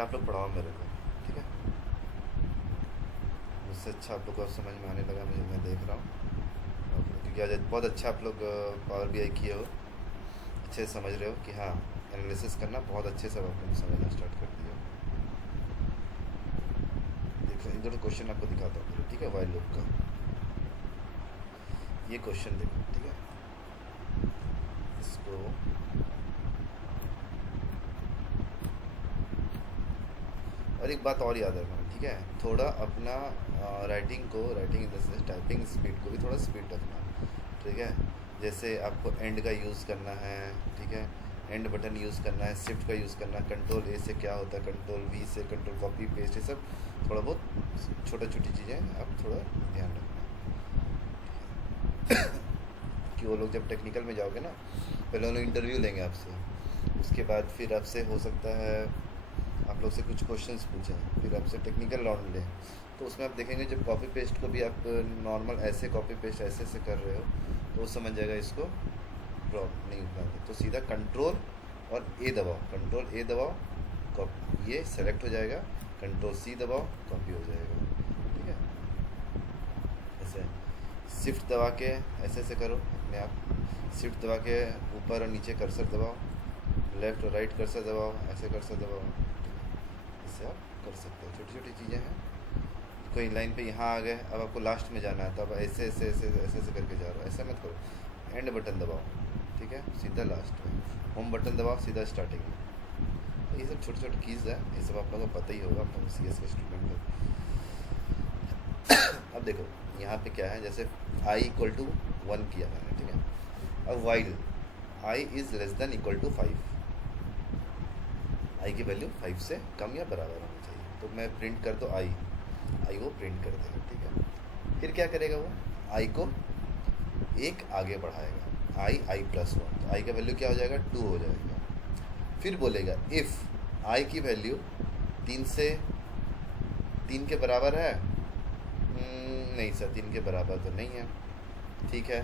आप लोग पढ़ाओ मेरे को, ठीक है? मुझसे अच्छा आप लोग को अब समझ में आने लगा, मुझे, मैं देख रहा हूँ क्योंकि आज बहुत अच्छा आप लोग पावर BI किए हो, अच्छे से समझ रहे हो कि हाँ एनालिसिस करना बहुत अच्छे से आप लोग समझना स्टार्ट कर दिया। देखो इधर क्वेश्चन आपको दिखाता हूँ, ठीक है? वाइल लूप का ये क्वेश्चन देखो, ठीक है? इसको और एक बात और याद रखना, ठीक है? थोड़ा अपना writing in the sense typing speed को भी थोड़ा स्पीड रखना, ठीक है? जैसे आपको एंड का यूज़ करना है, ठीक है? एंड बटन यूज़ करना है, शिफ्ट का यूज़ करना है, कंट्रोल A से क्या होता है, कंट्रोल V से, कंट्रोल कॉपी पेस्ट, ये सब थोड़ा बहुत छोटी चीज़ें आप थोड़ा ध्यान रखना कि वो लोग जब टेक्निकल में जाओगे ना, पहले वो लोग इंटरव्यू लेंगे आपसे, उसके बाद फिर आपसे हो सकता है आप लोग से कुछ क्वेश्चंस पूछें, फिर आपसे टेक्निकल राउंड लें, तो उसमें आप देखेंगे जब कॉपी पेस्ट को भी आप नॉर्मल ऐसे कॉपी पेस्ट ऐसे कर रहे हो तो वो समझ जाएगा इसको प्रॉब्लम नहीं उतना, तो सीधा कंट्रोल और A दबाओ, कंट्रोल A दबाओ, ये सेलेक्ट हो जाएगा, कंट्रोल C दबाओ, कॉपी हो जाएगा, ठीक है? ऐसे शिफ्ट दबा के ऐसे करो अपने आप, शिफ्ट दबा के ऊपर और नीचे कर्सर दबाओ, लेफ़्ट और राइट कर्सर दबाओ, ऐसे कर्सर दबाओ, इससे आप कर सकते हो। छोटी चीज़ें हैं। कोई लाइन पे यहाँ आ गए, अब आपको लास्ट में जाना है तो अब ऐसे करके जा रहे हो, ऐसा मत करो। एंड बटन दबाओ, ठीक है? सीधा लास्ट में। होम बटन दबाओ, सीधा स्टार्टिंग में। तो ये सब छोटे कीज़ है, ये सब आप लोगों को पता ही होगा, आप लोग CS के स्टूडेंट हो। अब देखो यहाँ पे क्या है, जैसे I = 1 किया मैंने, ठीक है? अब वाइल I < 5, I की वैल्यू 5 से कम या बराबर होनी चाहिए, तो मैं प्रिंट कर दो I वो प्रिंट कर देगा, ठीक है? फिर क्या करेगा वो, I को एक आगे बढ़ाएगा, I+1, तो I का वैल्यू क्या हो जाएगा, 2 हो जाएगा। फिर बोलेगा इफ़ I की वैल्यू 3 के बराबर है, नहीं सर 3 के बराबर तो नहीं है, ठीक है?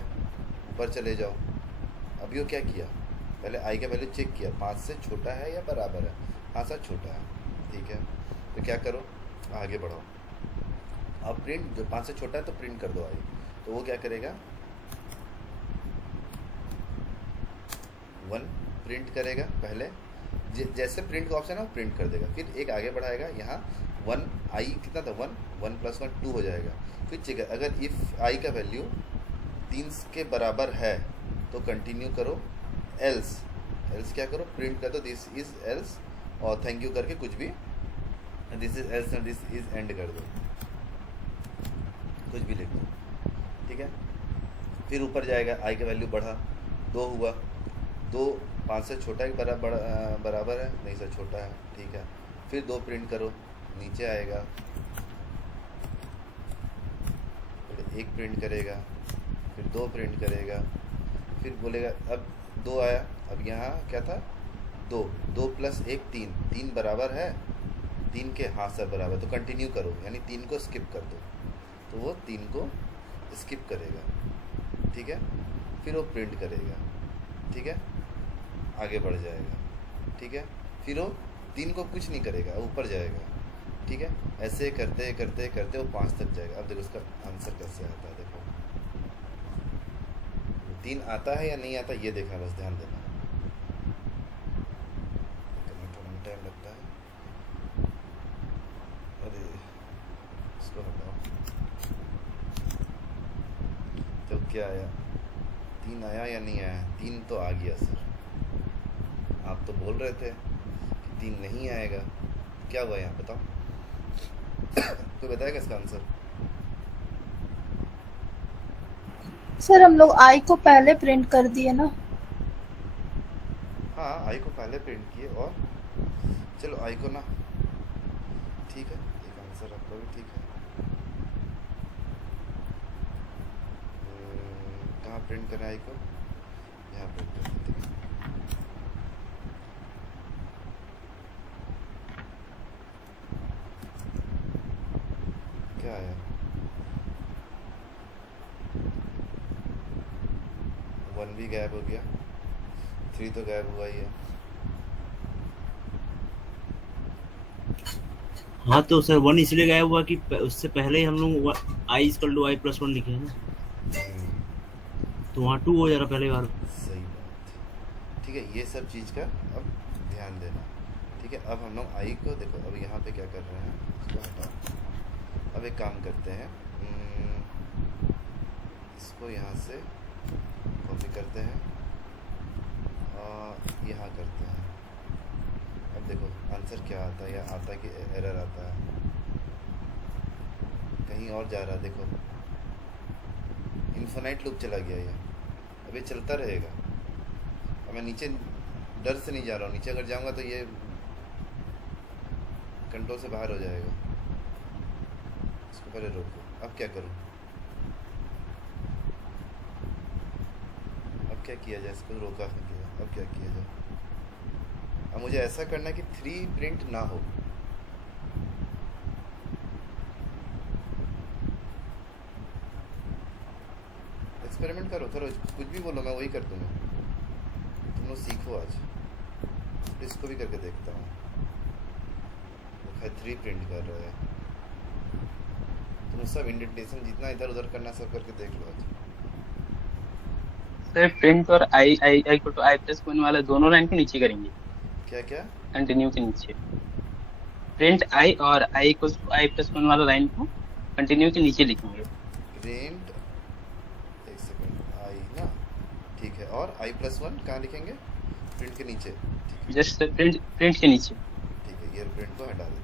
ऊपर चले जाओ। अभी वो क्या किया, पहले I का वैल्यू चेक किया, 5 से छोटा है या बराबर है, हाँ सर छोटा है, ठीक है? तो क्या करो, आगे बढ़ो। अब प्रिंट, जो 5 से छोटा है तो प्रिंट कर दो I, तो वो क्या करेगा, 1 प्रिंट करेगा पहले, जैसे प्रिंट का ऑप्शन है वो प्रिंट कर देगा, फिर एक आगे बढ़ाएगा, यहाँ 1 I कितना था, 1 + 1 2 हो जाएगा। फिर चेक, अगर इफ़ I का वैल्यू 3 के बराबर है तो कंटिन्यू करो, एल्स क्या करो, प्रिंट कर दो दिस इज़ एल्स, और थैंक यू करके कुछ भी, दिस इज़ एल्स और दिस इज़ एंड कर दो, कुछ भी लिख दो, ठीक है? फिर ऊपर जाएगा, I का वैल्यू बढ़ा, 2 हुआ, 2 5 से छोटा है बराबर है, नहीं सर छोटा है, ठीक है? फिर 2 प्रिंट करो, नीचे आएगा, पहले 1 प्रिंट करेगा, फिर 2 प्रिंट करेगा, फिर बोलेगा अब 2 आया, अब यहाँ क्या था, 2 + 1 3 बराबर है, 3 के हाँ सर बराबर, तो कंटिन्यू करो, यानी 3 को स्किप कर दो, तो वो 3 को स्किप करेगा, ठीक है? फिर वो प्रिंट करेगा, ठीक है? आगे बढ़ जाएगा, ठीक है? फिर वो 3 को कुछ नहीं करेगा, ऊपर जाएगा, ठीक है? ऐसे करते करते वो 5 तक जाएगा। अब देखो उसका आंसर कैसे आता है, देखो 3 आता है या नहीं आता ये देखना, बस ध्यान देना। थोड़ा टाइम लगता है, अरे इसको हटाओ। तो क्या आया, 3 आया या नहीं आया? 3 तो आ गया सर, आप तो बोल रहे थे कि 3 नहीं आएगा, क्या हुआ यहाँ बताओ? कोई बताएगा इसका आंसर? सर हम लोग I को पहले प्रिंट कर दिए ना। हाँ I को पहले प्रिंट किए, और चलो I को ना, ठीक है, एक आंसर आपका भी ठीक है। कहाँ प्रिंट करना है I को, यहाँ प्रिंट करना, ठीक है? क्या आया, 1 भी गायब हो गया, 3 तो गायब हुआ ही है, हाँ तो सर 1 इसलिए गायब हुआ कि उससे पहले ही हम लोग I equal to I plus 1 लिखे हैं ना, तो वहाँ 2 हो जा रहा पहले बार। सही बात। ठीक है, ये सब चीज़ का अब ध्यान देना। ठीक है, अब हम लोग आई को देखो, अब यहाँ पे क्या कर रहे हैं, इसको हटाओ। अब एक काम करते हैं, इसको यहाँ से कॉपी करते हैं और यहाँ करते हैं। अब देखो आंसर क्या आता है, या आता है कि एरर आता है, कहीं और जा रहा है। देखो इन्फिनाइट लूप चला गया ये, अब ये चलता रहेगा। अब मैं नीचे डर से नहीं जा रहा हूँ, नीचे अगर जाऊँगा तो ये कंट्रोल से बाहर हो जाएगा। इसको पहले रोको। अब क्या करूँ, अब क्या किया जाए, इसको रोका नहीं किया, अब क्या किया जाए। अब मुझे ऐसा करना है कि 3 प्रिंट ना हो। एक्सपेरिमेंट करो करो, कुछ भी बोलो, मैं वही कर दूँगा। तुम लोग सीखो आज। इसको भी करके देखता हूँ। 3 प्रिंट कर रहे हैं, तुम सब इंडेंटेशन जितना इधर उधर करना सब करके देख लो आज। सर प्रिंट और आई आई आई को तो आई प्लस 1 वाला दोनों लाइन के नीचे करेंगे, क्या क्या? कंटिन्यू के नीचे। प्रिंट आई और आई को आई प्लस 1 वाला लाइन को कंटिन्यू के नीचे लिखेंगे। प्रिंट, एक सेकंड, आई ना, ठीक है। और आई प्लस 1 कहाँ लिखेंगे? प्रिंट के नीचे। ठीक है, जस्ट प्रिंट प्रिंट के नीचे। ठीक है, ये प्रिंट को हटा देते हैं।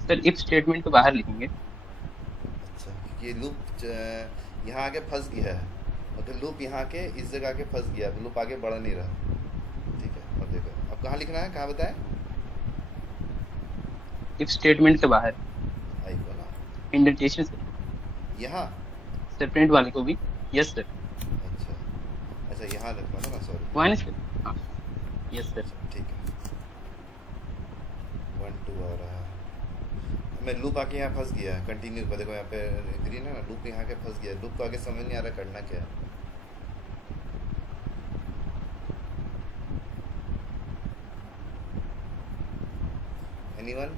सर इफ स्टेटमेंट को बाहर लिखेंगे। अच्छा, क्योंकि ये लूप यहाँ आके फंस गया है, मतलब लूप यहाँ के इस जगह आके फंस गया, लूप आगे बढ़ नहीं रहा। ठीक है, अब देखो अब कहाँ लिखना है, कहाँ बताएं? इफ स्टेटमेंट के बाहर आई को ना, इंडेंटेशन से यहाँ। सर प्रिंट वाले को भी। Yes sir. अच्छा अच्छा, यहाँ रखना था ना, सॉरी। One sir. हाँ यस सर। ठीक है, 1 2 आ रहा है। मैं लूप आके यहाँ फंस गया, कंटिन्यू पर देखो, यहाँ पे ग्रीन है ना, लूप यहाँ के फंस गया। लूप को आगे समझ नहीं आ रहा करना क्या है। एनीवन?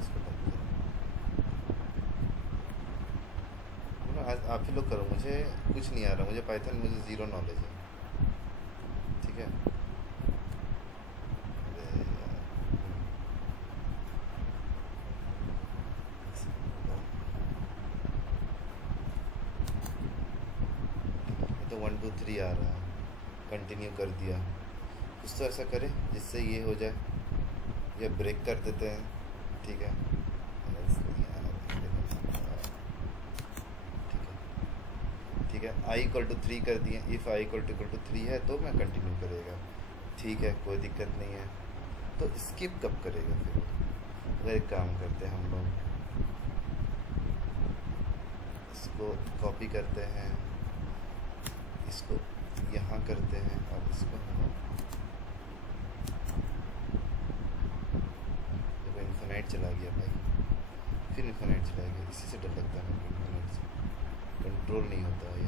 इसको बंद करो। आज आप ही लोग करो, मुझे कुछ नहीं आ रहा, मुझे पाइथन, मुझे 0 नॉलेज है। ठीक है, अरे यार, ये तो 1 2 3 आ रहा है, कंटिन्यू कर दिया। कुछ तो ऐसा करें जिससे ये हो जाए, या ब्रेक कर देते हैं। ठीक है, ठीक है, आई इक्वल टू 3 कर दिए। इफ़ आई इक्वल टू 3 है तो मैं कंटिन्यू करेगा। ठीक है, कोई दिक्कत नहीं है। तो स्किप कब करेगा फिर? अगर एक काम करते हैं हम लोग, इसको कॉपी करते हैं, इसको यहाँ करते हैं, और इसको हम लोग देखो इन्फिनाइट चला गया भाई, फिर इन्फिनाइट चला गया। इसी से डर लगता है मेरे को, इन्फिनाइट से कंट्रोल नहीं होता है ये।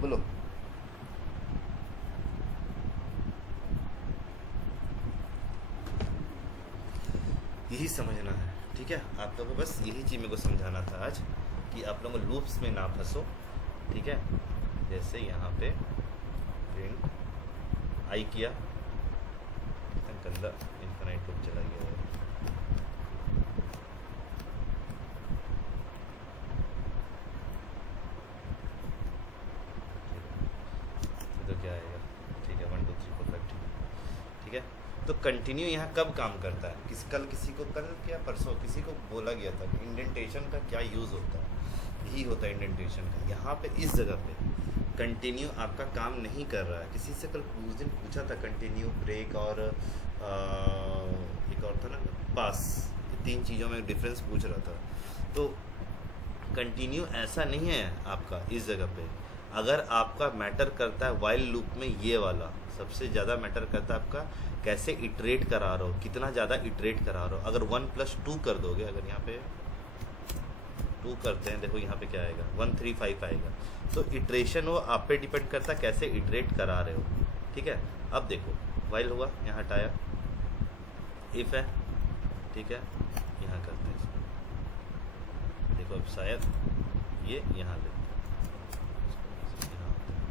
बोलो, यही समझना है। ठीक है, आप लोगों को बस यही चीज़ मेरे को समझाना था आज, कि आप लोग लूप्स में ना फंसो। ठीक है, जैसे यहाँ पे प्रिंट आई किया, गंदा इन्फिनाइट लूप चला गया है। तो क्या आएगा? ठीक है, 1 2 3 4 5। ठीक है, तो कंटिन्यू यहाँ कब काम करता है? कल किसी को, कल क्या परसों किसी को बोला गया था कि इंडेंटेशन का क्या यूज़ होता है। यही होता है इंडेंटेशन का। यहाँ पे इस जगह पे कंटिन्यू आपका काम नहीं कर रहा है। किसी से कल उस दिन पूछा था, कंटिन्यू, ब्रेक और एक और था ना, पास, 3 चीज़ों में डिफरेंस पूछ रहा था। तो कंटिन्यू ऐसा नहीं है आपका इस जगह पे। अगर आपका मैटर करता है वाइल लूप में, ये वाला सबसे ज़्यादा मैटर करता है आपका कैसे इटरेट करा रहे हो, कितना ज़्यादा इटरेट करा रहे हो। अगर 1 + 2 कर दोगे, अगर यहाँ पे 2 करते हैं, देखो यहाँ पे क्या आएगा 135 आएगा। तो इटरेशन वो आप पे डिपेंड करता है कैसे इटरेट करा रहे हो, ठीक है। अब देखो वाइल हुआ, यहाँ हटाया, इफ है, ठीक है, यहाँ करते हैं इसको। देखो अब शायद ये यहाँ लेते हैं, यहाँ आते हैं।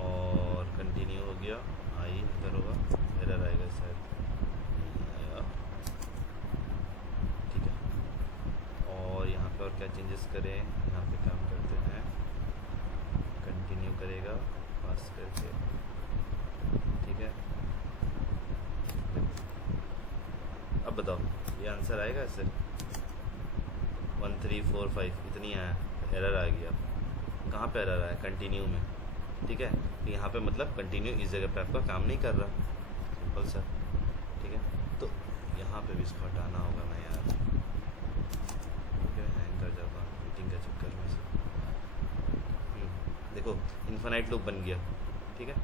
और कंटिन्यू हो गया, आई इधर होगा, एरर आएगा शायद, नहीं आया, ठीक है। और यहाँ पे और क्या चेंजेस करें, यहाँ पे काम करते हैं, कंटिन्यू करेगा पास करके, ठीक है। अब बताओ ये आंसर आएगा ऐसे 1345 इतनी आया, एरर आ गया। कहाँ पे एरर आया? कंटिन्यू में, ठीक है। तो यहाँ पे मतलब कंटिन्यू इस जगह पे आपका काम नहीं कर रहा, सिंपल सा, ठीक है। तो यहाँ पे भी इसको हटाना होगा ना यार, ठीक है, हैंग कर जाता मीटिंग के चक्कर में से। देखो इन्फिनाइट लूप बन गया, ठीक है।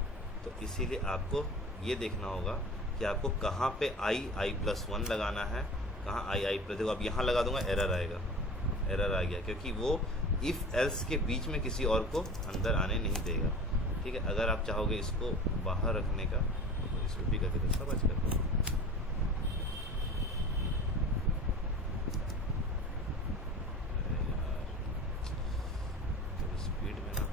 तो इसीलिए आपको ये देखना होगा कि आपको कहाँ पे i+1 लगाना है, कहाँ i+, देखो अब यहाँ लगा दूंगा एरर आएगा, एरर आ गया, क्योंकि वो इफ़ एल्स के बीच में किसी और को अंदर आने नहीं देगा, ठीक है। अगर आप चाहोगे इसको बाहर रखने का, तो इसको भी करके समझ कर दो। स्पीड में ना,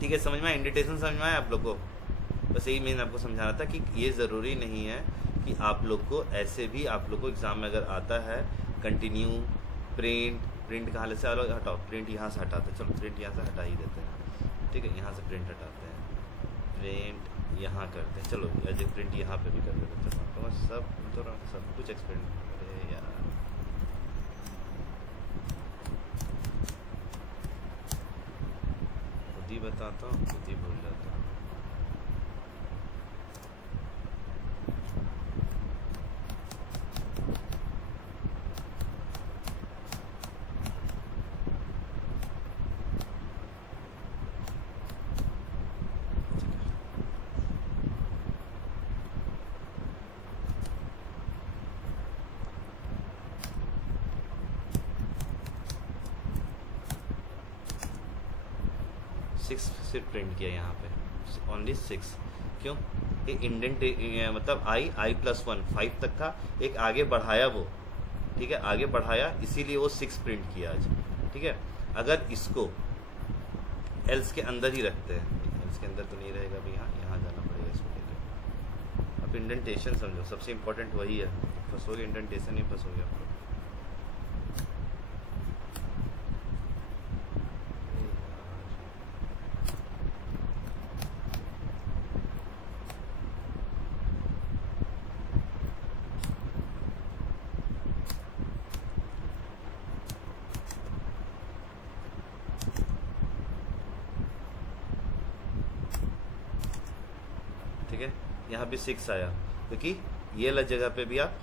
ठीक है, समझ में आया? इंडिटेशन समझ में आया आप लोग को? बस यही मैंने आपको समझाना था कि ये ज़रूरी नहीं है कि आप लोग को ऐसे भी, आप लोग को एग्ज़ाम में अगर आता है कंटिन्यू, प्रिंट कहाँ से अलग हटाओ, प्रिंट यहाँ से हटाते हैं, चलो प्रिंट यहाँ से हटा ही देते हैं, ठीक है। यहाँ से प्रिंट हटाते हैं, प्रिंट यहाँ करते हैं, चलो एज प्रिंट यहाँ पे भी कर देते हैं। चलो सब कुछ एक्सप्लेन, अरे यार खुद ही बताता हूँ, खुद ही भूल जाता हूँ। सिर्फ प्रिंट किया यहाँ पे, ओनली 6। क्यों? ये इंडेंट मतलब i+1 5 तक था, एक आगे बढ़ाया वो, ठीक है, आगे बढ़ाया, इसीलिए वो 6 प्रिंट किया आज, ठीक है। अगर इसको एल्स के अंदर ही रखते हैं, एल्स के अंदर तो नहीं रहेगा अभी, यहाँ जाना पड़ेगा इसको लेके। अब इंडेंटेशन समझो, सबसे इम्पोर्टेंट वही है, फंसोगे इंडेंटेशन ही फंसोगे आप लोग। ठीक है, यहाँ भी 6 आया, क्योंकि ये वाला जगह पे भी आप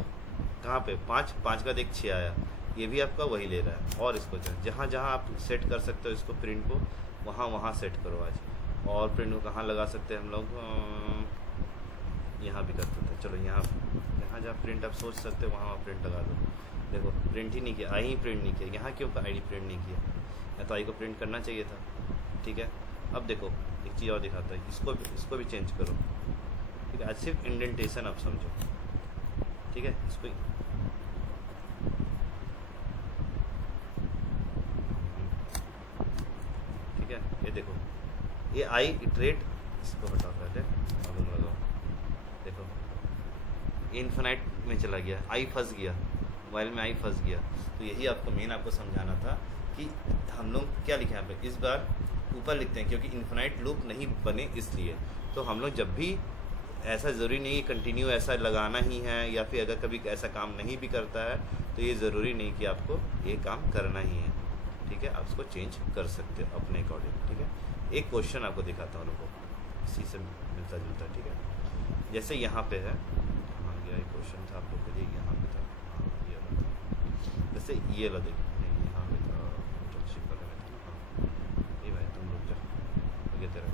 कहाँ पे 5 का देख 6 आया, ये भी आपका वही ले रहा है। और इसको जहाँ जहाँ आप सेट कर सकते हो इसको प्रिंट को, वहाँ सेट करो आज। और प्रिंट को कहाँ लगा सकते हैं हम लोग, यहाँ भी कर सकते हैं। चलो यहाँ जहाँ प्रिंट आप सोच सकते हो वहाँ प्रिंट लगा दो। देखो प्रिंट ही नहीं किया, आई ही प्रिंट नहीं किया, यहाँ क्यों आई प्रिंट नहीं किया, या तो आई को प्रिंट करना चाहिए था, ठीक है। अब देखो एक चीज़ और दिखाता है, इसको भी चेंज करो, ठीक है। आज सिर्फ इंडेंटेशन आप समझो, ठीक है। इसको ठीक है, ये देखो ये आई इटरेट, इसको हटाओ पहले, मालूम लगाओ, देखो ये इन्फिनाइट में चला गया, आई फंस गया, मोबाइल में आई फंस गया। तो यही आपको मेन आपको समझाना था कि हम लोग क्या लिखे यहाँ पे, इस बार ऊपर लिखते हैं क्योंकि इन्फिनाइट लूप नहीं बने इसलिए। तो हम लोग जब भी, ऐसा ज़रूरी नहीं कंटिन्यू ऐसा लगाना ही है, या फिर अगर कभी ऐसा काम नहीं भी करता है तो ये ज़रूरी नहीं कि आपको ये काम करना ही है, ठीक है। आप उसको चेंज कर सकते हो अपने अकॉर्डिंग, ठीक है। एक क्वेश्चन आपको दिखाता हूँ लोगों को, इसी से मिलता जुलता, ठीक है। जैसे यहाँ पे है, हाँ गया एक क्वेश्चन था आप लोग के लिए, यहाँ पे था, हाँ ये वाला था। जैसे ये वाला देखो, यहाँ पे था, ये भाई तुम रुक जाओ, ये तेरा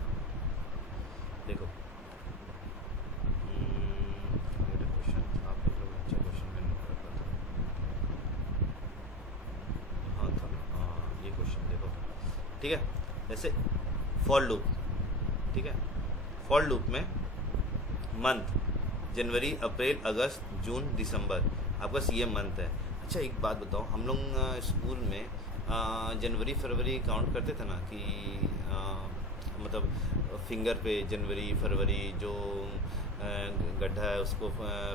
देखो मेरे क्वेश्चन आप लोग अच्छा क्वेश्चन मैंने रखा था, हाँ था ना, हाँ ये क्वेश्चन देखो, ठीक है। जैसे फॉर लूप, ठीक है, फॉर लूप में मंथ जनवरी अप्रैल अगस्त जून दिसंबर, आपके पास ये मंथ है। अच्छा एक बात बताओ, हम लोग स्कूल में जनवरी फरवरी काउंट करते थे ना कि मतलब फिंगर पे जनवरी फरवरी, जो गड्ढा है उसको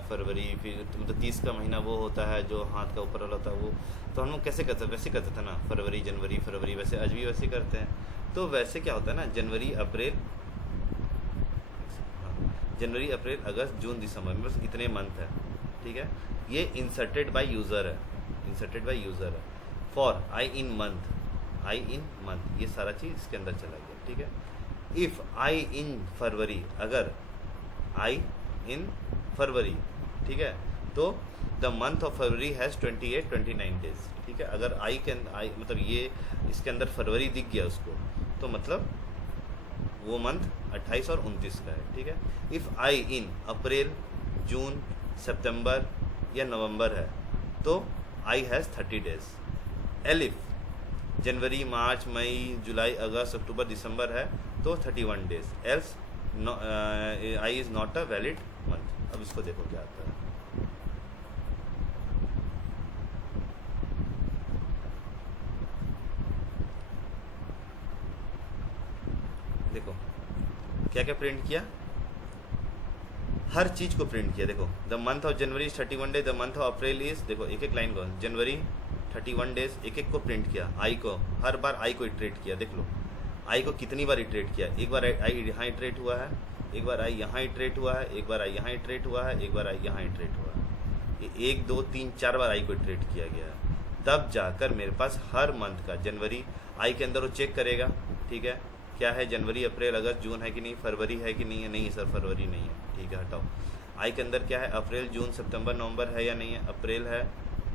फरवरी, फिर मतलब 30 का महीना वो होता है जो हाथ का ऊपर वाला होता है वो, तो हम लोग कैसे करते, वैसे करते थे ना, फरवरी जनवरी फरवरी, वैसे आज भी वैसे करते हैं। तो वैसे क्या होता है ना, जनवरी अप्रैल अगस्त जून दिसंबर में बस इतने मंथ है, ठीक है। ये इंसर्टेड बाय यूज़र है, फॉर आई इन मंथ, ये सारा चीज़ इसके अंदर चला गया, ठीक है। इफ़ आई इन फरवरी, अगर आई इन फरवरी, ठीक है, तो the month of February has 29 days, ठीक है। अगर आई मतलब ये इसके अंदर फरवरी दिख गया उसको, तो मतलब वो मंथ 28 और 29 का है, ठीक है। इफ़ आई इन अप्रैल जून सितंबर या नवंबर है तो आई हैज़ 30 डेज। एलिफ जनवरी मार्च मई जुलाई अगस्त अक्टूबर दिसंबर है तो 31 days. Else I is not a valid month. अब इसको देखो क्या आता है। देखो क्या क्या प्रिंट किया, हर चीज़ को प्रिंट किया। देखो the month of January is 31 days, the month of April is, देखो एक एक लाइन को, जनवरी 31 डेज, एक एक को प्रिंट किया। आई को हर बार आई को इटरेट किया। देख लो आई को कितनी बार इटरेट किया, एक बार आई यहाँ इटरेट हुआ है, एक बार आई यहाँ इटरेट हुआ है, एक बार आई यहाँ इटरेट हुआ है, एक बार आई यहाँ इटरेट हुआ है। ये 1 2 3 4 बार आई को इटरेट किया गया है। तब जाकर मेरे पास हर मंथ का जनवरी आई के अंदर वो चेक करेगा, ठीक है, क्या है जनवरी अप्रैल अगस्त जून है कि नहीं, फरवरी है कि नहीं है, नहीं सर फरवरी नहीं है, ठीक है हटाओ। आई के अंदर क्या है, अप्रैल जून सितंबर नवंबर है या नहीं है, अप्रैल है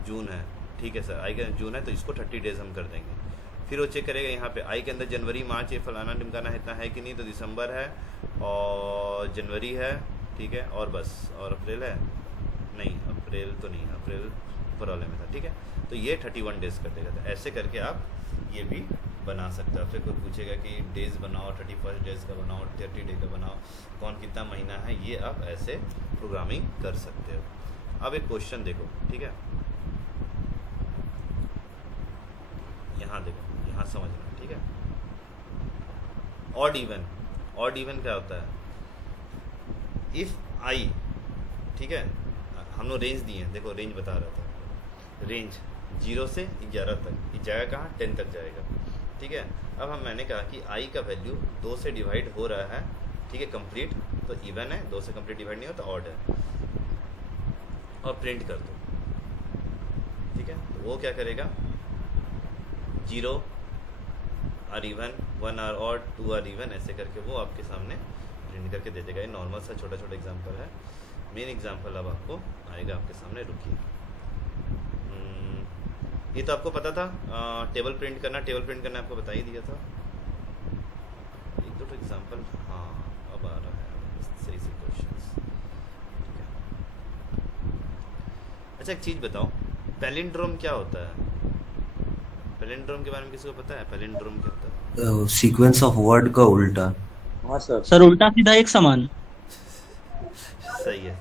जून है, ठीक है सर आई के जून है तो इसको 30 डेज हम कर देंगे। फिर वो चेक करेगा यहाँ पे आई के अंदर जनवरी मार्च ये फलाना ढिमकाना इतना है कि नहीं, तो दिसंबर है और जनवरी है, ठीक है, और बस, और अप्रैल है नहीं, अप्रैल तो नहीं, अप्रैल ऊपर वाले में था, ठीक है। तो ये 31 डेज कर देगा। तो ऐसे करके आप ये भी बना सकते हो। फिर कोई पूछेगा कि डेज बनाओ, 31 डेज का बनाओ, 30 डे का बनाओ, कौन कितना महीना है, ये आप ऐसे प्रोग्रामिंग कर सकते हो। अब एक क्वेश्चन देखो, ठीक है, यहाँ देखो, यहाँ समझना, ठीक है। ऑड इवन क्या होता है, इफ आई, ठीक है, हम लोग रेंज दिए हैं, देखो रेंज बता रहा था, रेंज 0 से 11 तक, ये जाएगा कहाँ, 10 तक जाएगा, ठीक है। अब मैंने कहा कि आई का वैल्यू 2 से डिवाइड हो रहा है, ठीक है, कंप्लीट, तो इवन है, 2 से कंप्लीट डिवाइड नहीं होता, ऑड है, और प्रिंट कर दो, ठीक है। तो वो क्या करेगा, 0 or even, 1 or odd, 2 or even, ऐसे करके वो आपके सामने प्रिंट करके दे देगा। ये नॉर्मल सा छोटा छोटा एग्जाम्पल है, मेन एग्जाम्पल अब आपको आएगा आपके सामने, रुकिए। ये तो आपको पता था, टेबल प्रिंट करना आपको बता ही दिया था। एक दो एग्जाम्पल, हाँ अब आ रहा है सही से क्वेश्चंस, ठीक है। अच्छा एक चीज़ बताओ, पैलिंड्रोम क्या होता है, पैलिंड्रोम के बारे में किसी को पता है, पैलिंड्रोम क्या होता है? सीक्वेंस ऑफ वर्ड का उल्टा। हाँ सर। सर उल्टा सीधा एक समान। सही है,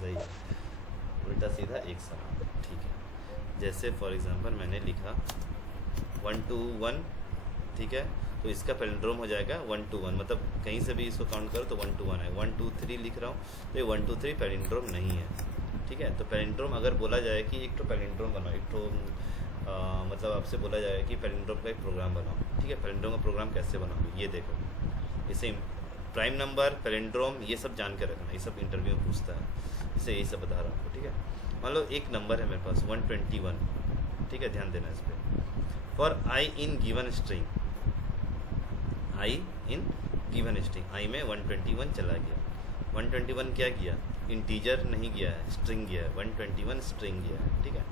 उल्टा सीधा एक समान, ठीक है। जैसे फॉर एग्जांपल मैंने लिखा 1 to 1, ठीक है, तो इसका पैलिंड्रोम हो जाएगा 1 to 1, मतलब कहीं से भी इसको काउंट करो तो 1 to 1 है। 1 2 3 लिख रहा हूँ तो ये 1 2 3 पैलिंड्रोम नहीं है, ठीक है। तो पैलिंड्रोम अगर बोला जाए कि एक तो पैलिंड्रोम बनाओ, एक तो मतलब आपसे बोला जाए कि पैलिंड्रोम का एक प्रोग्राम बनाओ, ठीक है। पैलिंड्रोम का प्रोग्राम कैसे बनाओगे, ये देखो, इसे प्राइम नंबर, पैलिंड्रोम, ये सब जान के रखना, ये सब इंटरव्यू में पूछता है, इसे यही सब बता रहा हूँ, ठीक है। मान लो एक नंबर है मेरे पास 121, ठीक है, ध्यान देना इस पर। For I in given string, I in given string, I में 121 चला गया। 121 क्या किया, इंटीजर नहीं गया है, स्ट्रिंग गया है, 121 स्ट्रिंग गया है, ठीक है।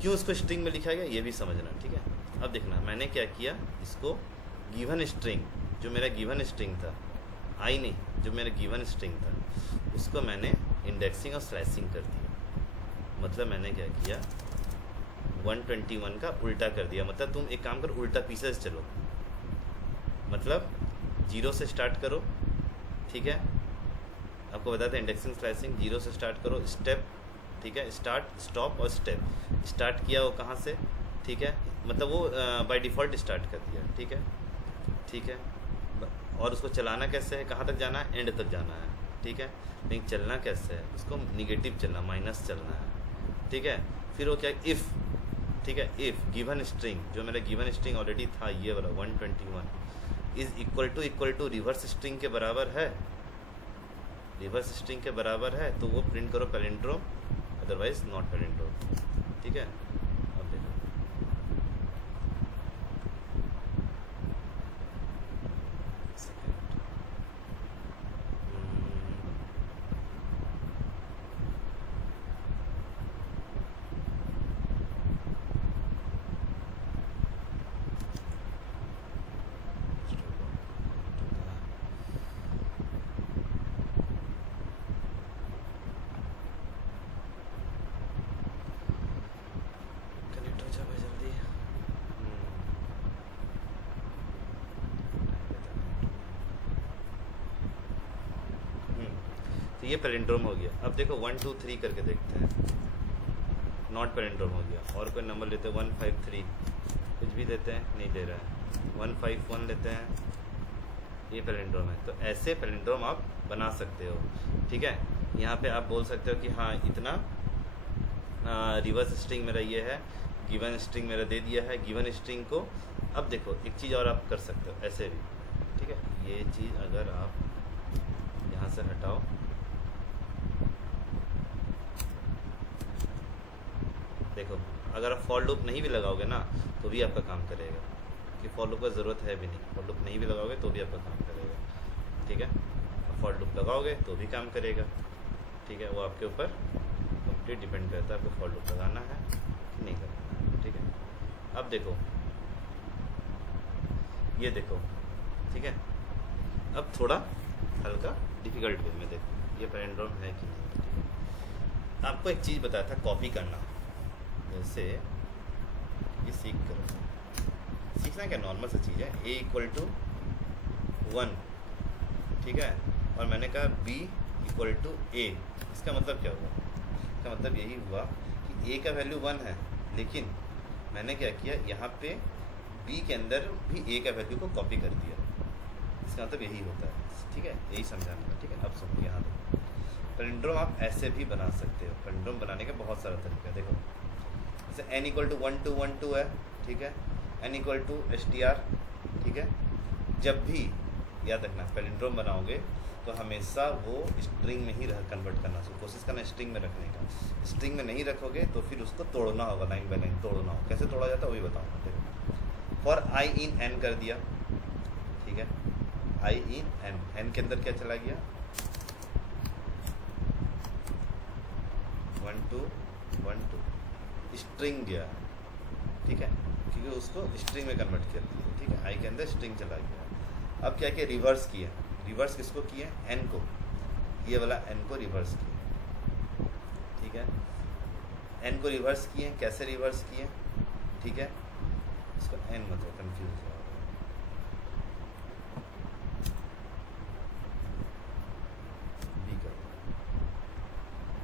क्यों इसको स्ट्रिंग में लिखा गया ये भी समझना, ठीक है। अब देखना मैंने क्या किया, इसको गिवन स्ट्रिंग, जो मेरा गिवन स्ट्रिंग था, आई नहीं, जो मेरा गिवन स्ट्रिंग था उसको मैंने इंडेक्सिंग और स्लाइसिंग कर दिया। मतलब मैंने क्या किया, 121 का उल्टा कर दिया। मतलब तुम एक काम करो, उल्टा पीछे से चलो, मतलब 0 से स्टार्ट करो, ठीक है। आपको बताते हैं इंडेक्सिंग स्लाइसिंग, 0 से स्टार्ट करो, स्टेप, ठीक है, स्टार्ट स्टॉप और स्टेप। स्टार्ट किया वो कहाँ से, ठीक है, मतलब वो बाय डिफ़ॉल्ट स्टार्ट कर दिया, ठीक है, ठीक है। और उसको चलाना कैसे है, कहाँ तक जाना है, एंड तक जाना है, ठीक है। लेकिन चलना कैसे है, उसको निगेटिव चलना, माइनस चलना है, ठीक है। फिर वो क्या, इफ़, ठीक है, इफ़ गिवन स्ट्रिंग, जो मेरा गिवन स्ट्रिंग ऑलरेडी था ये वाला 121 is equal to reverse string के बराबर है, रिवर्स स्ट्रिंग के बराबर है, तो वो प्रिंट करो पैलिंड्रोम, अदरवाइज नॉट पैलिंड्रोम, ठीक है। अब देखो कनेक्ट हो जा भाई जल्दी। तो ये पैलिंड्रोम हो गया। अब देखो 1 2 3 करके देखते हैं, नॉट पैलिंड्रोम हो गया। और कोई नंबर लेते हैं 153, कुछ भी देते हैं, नहीं दे रहा है, 151 लेते हैं, ये पैलिंड्रोम है। तो ऐसे पैलिंड्रोम आप बना सकते हो, ठीक है। यहाँ पे आप बोल सकते हो कि हाँ इतना रिवर्स स्ट्रिंग मेरा ये है, गिवन स्ट्रिंग मेरा दे दिया है, गिवन स्ट्रिंग को। अब देखो एक चीज़ और आप कर सकते हो ऐसे भी, ठीक है। ये चीज़ अगर आप यहाँ से हटाओ, देखो अगर आप फॉर लूप नहीं भी लगाओगे ना तो भी आपका काम करेगा, कि फॉर लूप का ज़रूरत है भी नहीं, फॉर लूप नहीं भी लगाओगे तो भी आपका काम करेगा, ठीक है। फॉर लूप लगाओगे तो भी काम करेगा, ठीक है। वो आपके ऊपर कंप्लीट डिपेंड करता है, आपको फॉर लूप लगाना है कि नहीं लगाना है, ठीक है। अब देखो ये देखो, ठीक है। अब थोड़ा हल्का डिफिकल्ट वे में देखो ये पैलिंड्रोम है कि नहीं, ठीक है। आपको एक चीज़ बताया था कॉपी करना, जैसे ये सीखना क्या नॉर्मल सी चीज़ है, a = 1, ठीक है। और मैंने कहा b = a, इसका मतलब क्या हुआ, इसका मतलब यही हुआ कि a का वैल्यू 1 है, लेकिन मैंने क्या किया, यहाँ पे b के अंदर भी a का वैल्यू को कॉपी कर दिया, इसका मतलब यही होता है, ठीक है। यही समझाना है, ठीक है। अब सुनो यहाँ देखो, पैलिंड्रोम आप ऐसे भी बना सकते हो। पैलिंड्रोम बनाने का बहुत सारा तरीका है, देखो जैसे n = 1 2 1 2 है, ठीक है, n = str, ठीक है। जब भी याद रखना पैलिंड्रोम बनाओगे तो हमेशा वो स्ट्रिंग में ही कन्वर्ट करना, सो कोशिश करना स्ट्रिंग में रखने का। स्ट्रिंग में नहीं रखोगे तो फिर उसको तोड़ना होगा, लाइन बाई लाइन तोड़ना होगा। कैसे तोड़ा जाता है वही बताऊँगा, देखो। फॉर i in n कर दिया, ठीक है, i in n, n के अंदर क्या चला गया, 1 2 1 2 स्ट्रिंग गया, ठीक है, क्योंकि उसको स्ट्रिंग में कन्वर्ट कर दिया, ठीक है। आई के अंदर स्ट्रिंग चला गया। अब क्या किया, रिवर्स किया। रिवर्स किसको किया, एन को, ये वाला एन को रिवर्स किया, ठीक है। एन को रिवर्स किए, कैसे रिवर्स किए, ठीक है। इसको एन मतलब कंफ्यूज हो, बी कर,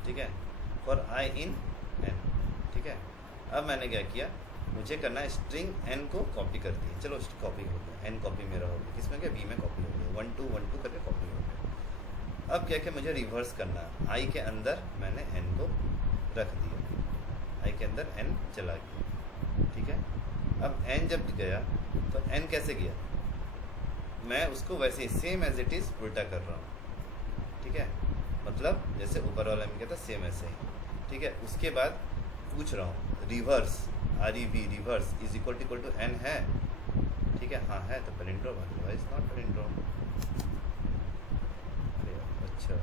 ठीक है, फॉर आई इन एन, ठीक है। अब मैंने क्या किया, मुझे करना है स्ट्रिंग एन को कॉपी कर दी, चलो कॉपी हो गया, एन कॉपी मेरा हो गया, किसमें क्या, बी में कॉपी हो गया, 1 2 1 2 करके कॉपी हो गया। अब क्या क्या मुझे रिवर्स करना है, आई के अंदर मैंने एन को रख दिया, आई के अंदर एन चला गया, ठीक है। अब एन जब गया तो एन कैसे गया, मैं उसको वैसे ही सेम एज इट इज़ उल्टा कर रहा हूँ, ठीक है। मतलब जैसे ऊपर वाला में कहता सेम ऐसे ही, ठीक है। उसके बाद पूछ रहा हूँ reverse, REV reverse is equal to n है, ठीक है, हाँ है तो पैलिंड्रोम, अदरवाइज नॉट पैलिंड्रोम। अच्छा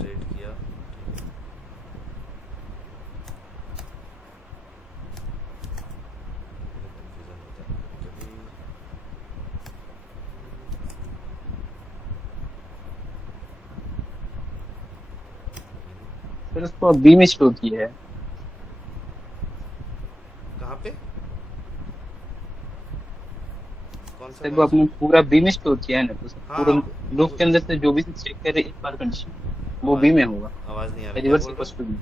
स्ट्रेट किया, ठीक है। कंफ्यूजन होता है कभी। फिर उसको बी में स्टोर किया है। कहाँ पे? कौन सा? सर वो आपने पूरा बी में स्टोर किया है ना, तो सर हाँ, पूरा हाँ। लूप के अंदर से जो भी चेक करे एक बार कंडीशन वो बी में होगा। आवाज नहीं आ रही, क्या रिवर्स बोल इक्वल्स रहे टू बी।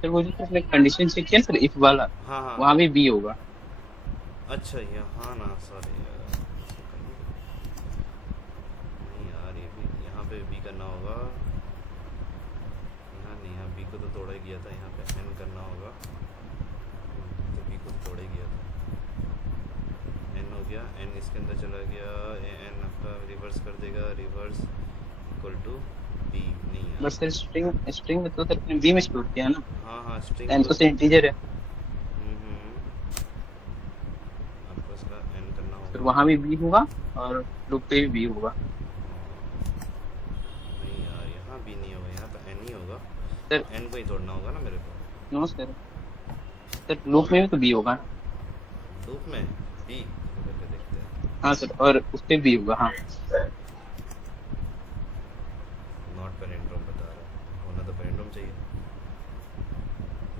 सर वो जो आपने कंडीशन चेक किया सर इफ वाला, हो? हाँ हाँ, वहाँ भी बी होगा। अच्छा यहाँ ना, सॉरी नहीं यार, ये भी यहाँ पे बी करना होगा, यहाँ नहीं, यहाँ बी को तो तोड़ा ही गया था, यहाँ पे एन करना होगा, तो बी को तोड़ा ही गया था, एन हो गया, एन इसके अंदर चला गया, एन आपका रिवर्स कर देगा, रिवर्स इक्वल टू बी, नहीं यार। बट सर स्ट्रिंग में तो सर आपने बी में स्टोर किया है ना, हाँ हाँ, स्ट्रिंग एन तो से इंटीजर है, आपको इसका एन करना फिर होगा। वहाँ भी बी होगा और लूप पे भी बी होगा। नहीं यार, यहाँ बी नहीं होगा, यहाँ तो एन ही होगा, सर एन को ही तोड़ना होगा ना मेरे को। नो सर, सर लूप में भी तो बी होगा। लूप में बी करके देखते हैं। हाँ सर, और उस पे बी होगा। हाँ नॉट पैरेंड्रोम बता रहा है, होना तो पैरेंड्रोम चाहिए।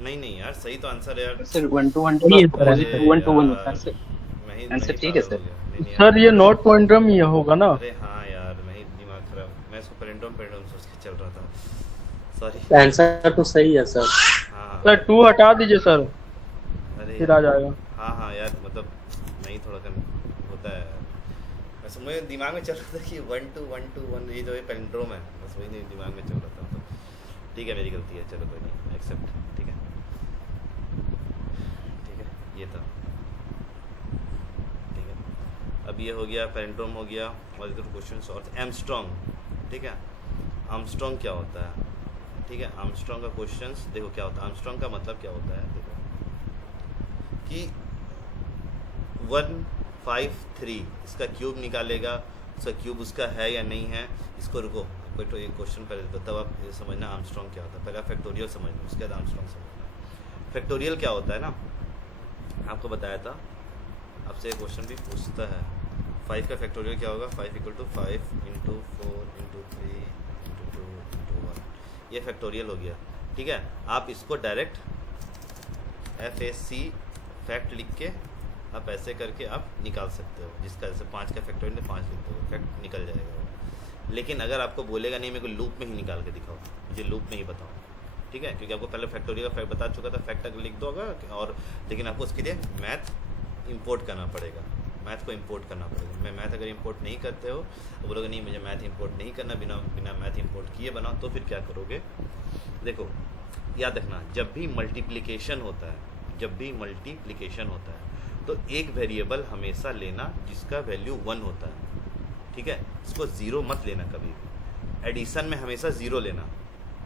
नहीं नहीं यार, सही तो आंसर है यार। सर 1 to 1 ये अरे 1 to 1 यार, होता है सर। मैं ही आंसर मैं ही ठीक है पागल सर। हो गया। नहीं, नहीं सर यार, ये नॉट पॉइंटरम ये होगा ना? अरे हाँ यार, मैं ही दिमाग खराब, मैं इसको पैरेंड्रोम सोच के चल रहा था, सॉरी। आंसर तो सही है सर। हाँ सर 2 हटा दीजिए सर, अरे फिर आ जाएगा। हाँ हाँ यार, मतलब मैं ही थोड़ा होता है, वैसे मेरे दिमाग में चल रहा था कि 1 to 1 ये जो है पैरेंड्रोम है, बस वही नहीं दिमाग में चल रहा था। तो ठीक है, मेरी गलती है, चलो कोई नहीं, एक्सेप्ट, ठीक है ठीक है, ये था, ठीक है। अब ये हो गया, पैरेंड्रोम हो गया, और इधर क्वेश्चन और एमस्ट्रॉन्ग, ठीक है। आर्मस्ट्रॉन्ग क्या होता है, ठीक है। आर्मस्ट्रॉन्ग का क्वेश्चंस देखो क्या होता है, आर्मस्ट्रॉन्ग का मतलब क्या होता है, देखो कि 153 इसका क्यूब निकालेगा, उसका क्यूब उसका है या नहीं है, इसको रुको आपको तो एक क्वेश्चन कर देता, तब आप ये समझना आर्मस्ट्रॉन्ग क्या होता है। पहला फैक्टोरियल समझना, उसके बाद आर्मस्ट्रॉन्ग समझना। फैक्टोरियल क्या होता है ना, आपको बताया था, आपसे एक क्वेश्चन भी पूछता है, 5 का फैक्टोरियल क्या होगा, 5 = 5 × 4 × 3 × 2 × 1, ये फैक्टोरियल हो गया, ठीक है। आप इसको डायरेक्ट FAC फैक्ट लिख के आप ऐसे करके आप निकाल सकते हो, जिसका जैसे 5 का फैक्टोरियल 5 लिख दो, फैक्ट निकल जाएगा वो। लेकिन अगर आपको बोलेगा नहीं मेरे को लूप में ही निकाल के दिखाओ, मुझे लूप में ही बताओ, ठीक है, क्योंकि आपको पहले फैक्टोरियल का फैक्ट बता चुका था, फैक्ट अगर लिख दो अगर, और लेकिन आपको उसके लिए मैथ इंपोर्ट करना पड़ेगा, मैथ को इंपोर्ट करना पड़ेगा। मैं मैथ अगर इंपोर्ट नहीं करते हो तो बोलोगे नहीं मुझे मैथ इंपोर्ट नहीं करना, बिना मैथ इंपोर्ट किए बनाओ, तो फिर क्या करोगे, देखो याद रखना, जब भी मल्टीप्लिकेशन होता है, जब भी मल्टीप्लिकेशन होता है तो एक वेरिएबल हमेशा लेना जिसका वैल्यू 1 होता है, ठीक है। इसको 0 मत लेना कभी भी। एडिशन में हमेशा 0 लेना,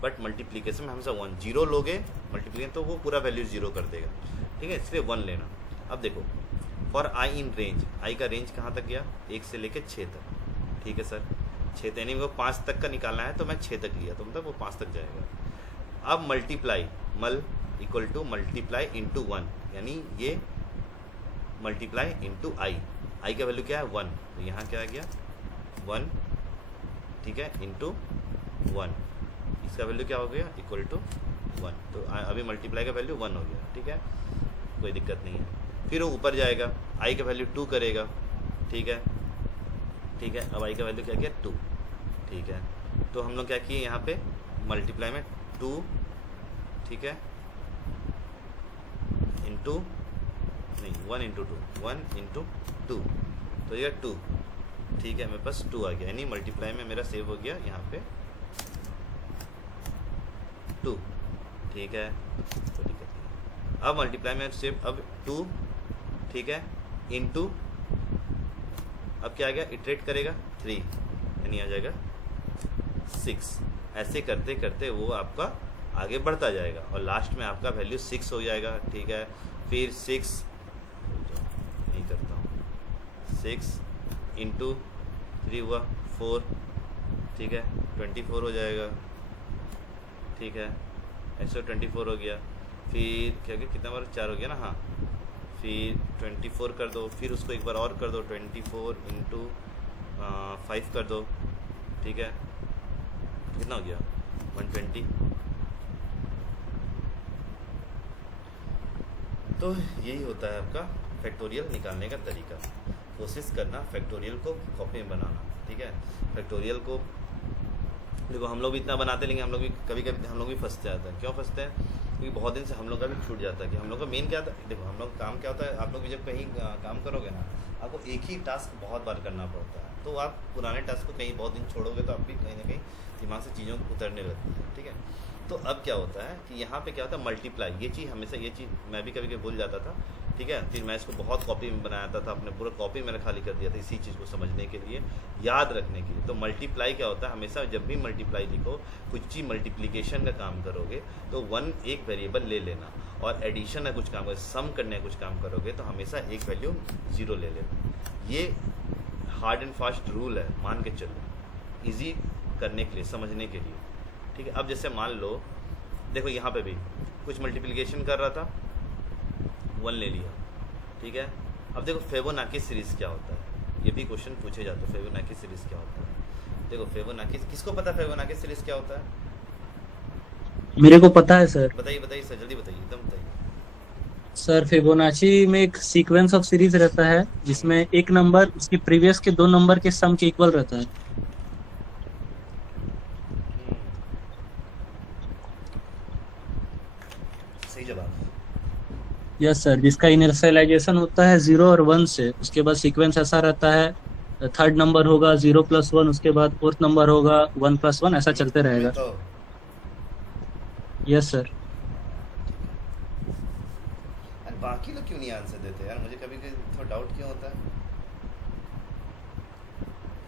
बट मल्टीप्लिकेशन में हमेशा 1। 0 लोगे मल्टीप्लिकेशन तो वो पूरा वैल्यू 0 कर देगा, ठीक है, इसलिए 1 लेना। अब देखो for i in range, i का रेंज कहाँ तक गया, 1 से लेके 6 तक, ठीक है सर। 6 यानी वो 5 तक का निकालना है तो मैं 6 तक लिया, तो मतलब वो 5 तक जाएगा। अब मल्टीप्लाई, मल इक्वल टू मल्टीप्लाई इंटू 1, यानी ये मल्टीप्लाई इंटू आई का वैल्यू क्या है 1, तो यहाँ क्या आ गया 1, ठीक है, इंटू 1, इसका वैल्यू क्या हो गया इक्वल टू 1, तो अभी मल्टीप्लाई का वैल्यू 1 हो गया, ठीक है, कोई दिक्कत नहीं है। फिर वो ऊपर जाएगा, आई का वैल्यू 2 करेगा, ठीक है ठीक है। अब आई का वैल्यू क्या किया 2, ठीक है। तो हम लोग क्या किए यहाँ पे मल्टीप्लाई में 2, ठीक है, इंटू नहीं 1 × 2, 1 × 2, तो ये 2, ठीक है, मेरे पास 2 आ गया, यानी मल्टीप्लाई में मेरा सेव हो गया यहाँ पे 2, ठीक है, कोई दिक्कत नहीं। अब मल्टीप्लाई में सेव, अब 2, ठीक है, इंटू अब क्या आ गया, इटरेट करेगा 3, यानी आ जाएगा 6। ऐसे करते करते वो आपका आगे बढ़ता जाएगा और लास्ट में आपका वैल्यू 6 हो जाएगा, ठीक है। फिर 6 नहीं करता हूँ, 6 × 3 हुआ 4, ठीक है 24 हो जाएगा, ठीक है ऐसे 24 हो गया, फिर क्या गया कितना बार 4 हो गया ना, हाँ फिर 24 कर दो, फिर उसको एक बार और कर दो 24 इंटू 5 कर दो, ठीक है कितना हो गया 120। तो यही होता है आपका फैक्टोरियल निकालने का तरीका। कोशिश करना फैक्टोरियल को कॉपी में बनाना, ठीक है। फैक्टोरियल को देखो हम लोग भी इतना बनाते लेंगे, हम लोग भी कभी कभी हम लोग भी फंसते जाते हैं। क्यों फंसते हैं? क्योंकि बहुत दिन से हम लोग का भी छूट जाता है कि हम लोग का मेन क्या था। देखो हम लोग काम क्या होता है, आप लोग भी जब कहीं काम करोगे ना, आपको एक ही टास्क बहुत बार करना पड़ता है, तो आप पुराने टास्क को कहीं बहुत दिन छोड़ोगे तो आप भी कहीं ना कहीं दिमाग से चीज़ों को उतरने लगती है, ठीक है। तो अब क्या होता है कि यहाँ पे क्या होता है मल्टीप्लाई, ये चीज़ हमेशा, ये चीज़ मैं भी कभी कभी भूल जाता था, ठीक है। फिर मैं इसको बहुत कॉपी में बनाया था, अपने पूरा कॉपी मैंने खाली कर दिया था इसी चीज़ को समझने के लिए, याद रखने के लिए। तो मल्टीप्लाई क्या होता है, हमेशा जब भी मल्टीप्लाई लिखो, कुछ चीज़ मल्टीप्लिकेशन का काम करोगे तो 1 एक वेरिएबल ले लेना, और एडिशन का कुछ काम करोगे, सम करने का कुछ काम करोगे तो हमेशा एक वैल्यू 0 ले लेना। ये हार्ड एंड फास्ट रूल है, मान के चलो, ईजी करने के लिए, समझने के लिए, ठीक है। अब जैसे मान लो देखो यहाँ पे भी कुछ मल्टीप्लिकेशन कर रहा था, 1 ले लिया, ठीक है। अब देखो फिबोनाची सीरीज़ क्या होता है, ये भी क्वेश्चन पूछे जाते हैं, फिबोनाची सीरीज़ क्या होता है। देखो फिबोनाची, किसको पता है फिबोनाची सीरीज़ क्या होता है? मेरे को पता है सर। बताइए बताइए सर, जल्दी बताइए, एकदम बताइए। सर फिबोनाची में एक सीक्वेंस ऑफ सीरीज रहता है जिसमें एक नंबर उसकी प्रीवियस के 2 नंबर के सम के इक्वल रहता है। सही जवाब। यस सर, जिसका इनिशियलाइजेशन होता है 0 और 1 से, उसके बाद सीक्वेंस ऐसा रहता है, थर्ड नंबर होगा 0 + 1, उसके बाद फोर्थ नंबर होगा 1 + 1, ऐसा चलते रहेगा। तो यस सर। अरे बाकी लोग क्यों नहीं आंसर देते यार, मुझे कभी कभी थोड़ा डाउट क्यों होता है।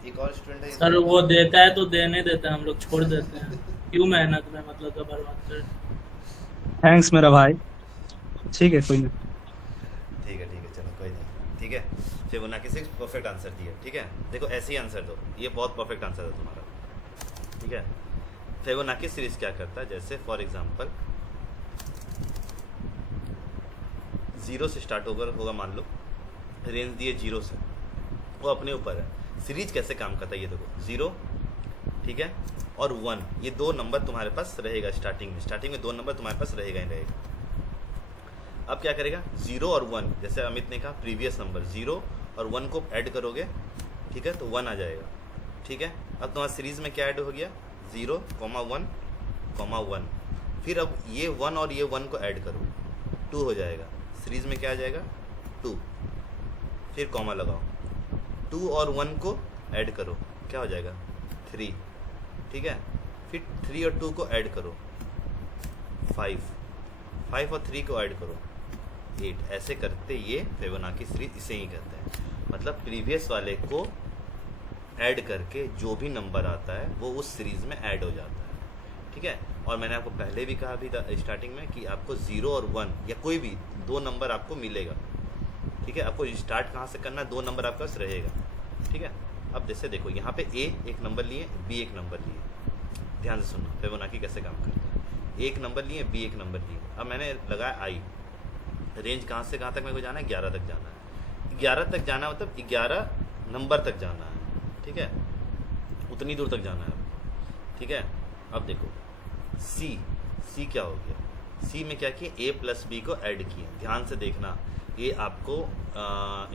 एक और स्टूडेंट है सर, वो देता है तो देने देता है, हम लोग छोड़ देते हैं। क्यों मेहनत में मतलब का बर्बाद कर। थैंक्स मेरा भाई। ठीक है, कोई नहीं। ठीक है चलो कोई नहीं, ठीक है। फिबोनाची से परफेक्ट आंसर दिया, ठीक है। देखो ऐसे ही आंसर दो, ये बहुत परफेक्ट आंसर है तुम्हारा, ठीक है। फिबोनाची सीरीज क्या करता है, जैसे फॉर एग्जांपल 0 से स्टार्ट होगा मान लो, रेंज दिए 0 से, वो अपने ऊपर है। सीरीज कैसे काम करता है ये देखो, 0 ठीक है और 1, ये 2 नंबर तुम्हारे पास रहेगा स्टार्टिंग में 2 नंबर तुम्हारे पास रहेगा ही रहेगा। अब क्या करेगा, 0 और 1, जैसे अमित ने कहा प्रीवियस नंबर 0 और 1 को ऐड करोगे, ठीक है, तो 1 आ जाएगा, ठीक है। अब तुम्हारा सीरीज में क्या ऐड हो गया, 0, 1, 1। फिर अब ये 1 और ये 1 को ऐड करो, 2 हो जाएगा। सीरीज में क्या आ जाएगा, 2, फिर कॉमा लगाओ, 2 और 1 को ऐड करो, क्या हो जाएगा, 3, ठीक है। फिर 3 और 2 को ऐड करो, 5 और 3 को ऐड करो, 8। ऐसे करते ये फिबोनाची सीरीज इसे ही कहते हैं। मतलब प्रीवियस वाले को ऐड करके जो भी नंबर आता है वो उस सीरीज में ऐड हो जाता है, ठीक है। और मैंने आपको पहले भी कहा भी था स्टार्टिंग में कि आपको 0 और 1 या कोई भी 2 नंबर आपको मिलेगा, ठीक है। आपको स्टार्ट कहाँ से करना है, 2 नंबर आपके पास रहेगा, ठीक है। अब जैसे देखो यहाँ पे A एक नंबर लिए, B एक नंबर लिए, ध्यान से सुनो फिबोनाची कैसे काम करता है। एक नंबर लिए, B एक नंबर लिए। अब मैंने लगाया I, रेंज कहाँ से कहाँ तक मेरे को जाना है, 11 तक जाना है। 11 तक जाना मतलब 11 नंबर तक जाना है, ठीक है, उतनी दूर तक जाना है, ठीक है। अब देखो C क्या हो गया, C में क्या किया, A + B को ऐड किया। ध्यान से देखना, ये आपको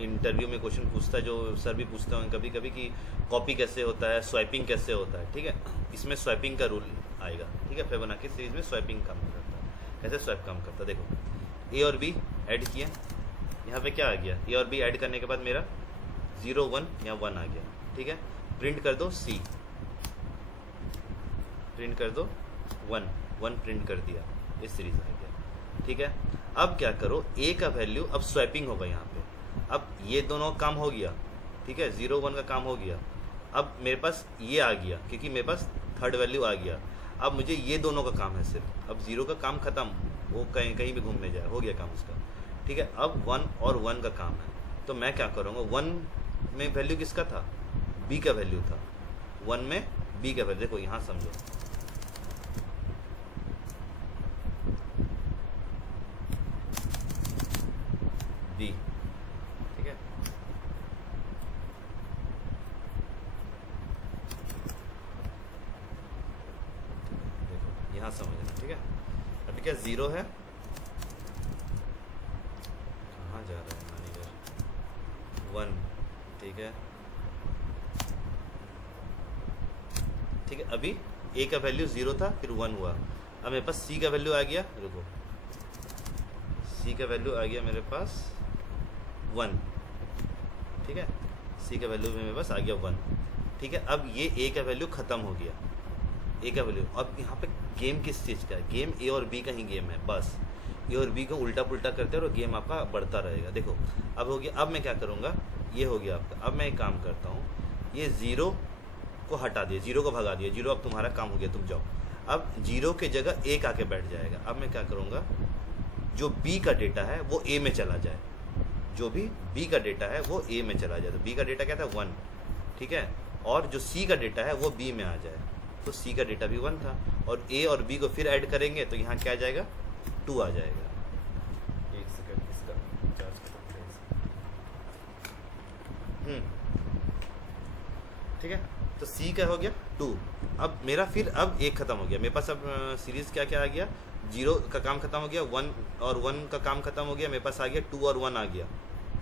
इंटरव्यू में क्वेश्चन पूछता है, जो सर भी पूछते हैं कभी कभी कि कॉपी कैसे होता है, स्वैपिंग कैसे होता है, ठीक है। इसमें स्वैपिंग का रूल आएगा, ठीक है। फिबोनाची सीरीज में स्वैपिंग काम करता है। कैसे स्वैप काम करता है, देखो A और B ऐड किया, यहाँ पे क्या आ गया, A और B ऐड करने के बाद मेरा 0, 1 या 1 आ गया, ठीक है। प्रिंट कर दो C, प्रिंट कर दो 1 प्रिंट कर दिया, इस सीरीज आ गया, ठीक है। अब क्या करो, A का वैल्यू अब स्वैपिंग होगा यहाँ पे। अब ये दोनों काम हो गया, ठीक है, 0, 1 का काम हो गया। अब मेरे पास ये आ गया क्योंकि मेरे पास थर्ड वैल्यू आ गया। अब मुझे ये दोनों का काम है सिर्फ, अब 0 का काम खत्म, वो कहीं कहीं भी घूमने जाए, हो गया काम उसका, ठीक है। अब 1 और 1 का काम है, तो मैं क्या करूँगा, 1 में वैल्यू किसका था, B का वैल्यू था, 1 में बी का वैल्यू देखो यहाँ समझो, बी, ठीक है। देखो यहाँ समझना, ठीक है। अभी क्या 0 है, कहाँ जा रहा है मैनेजर, 1, ठीक है, ठीक है। अभी ए का वैल्यू 0 था, फिर 1 हुआ। अब मेरे पास सी का वैल्यू आ गया, रुको, सी का वैल्यू आ गया मेरे पास 1, ठीक है। सी का वैल्यू मेरे पास आ गया 1, ठीक है। अब ये ए का वैल्यू ख़त्म हो गया, ए का वैल्यू। अब यहाँ पे गेम किस चीज़ का है, गेम ए और बी का ही गेम है, बस ए और बी को उल्टा पुल्टा करते हैं और गेम आपका बढ़ता रहेगा। देखो अब हो गया, अब मैं क्या करूँगा, ये हो गया आपका। अब मैं एक काम करता हूँ, ये 0 को हटा दिया, 0 को भगा दिया, 0 अब तुम्हारा काम हो गया, तुम जाओ। अब 0 के जगह 1 आके बैठ जाएगा। अब मैं क्या करूँगा, जो बी का डेटा है वो ए में चला जाए, जो भी बी का डेटा है वो ए में चला जाए। तो बी का डेटा क्या था, 1, ठीक है। और जो सी का डेटा है वो बी में आ जाए, तो सी का डेटा भी 1 था। और ए और बी को फिर ऐड करेंगे तो यहाँ क्या आ जाएगा, 2 आ जाएगा। एक सेकंड, इसका चार्ज ठीक है। तो सी का हो गया 2। अब मेरा फिर अब 1 खत्म हो गया मेरे पास। अब सीरीज क्या क्या आ गया, 0 का काम खत्म हो गया, 1 और 1 का काम खत्म हो गया, मेरे पास आ गया 2 और 1 आ गया,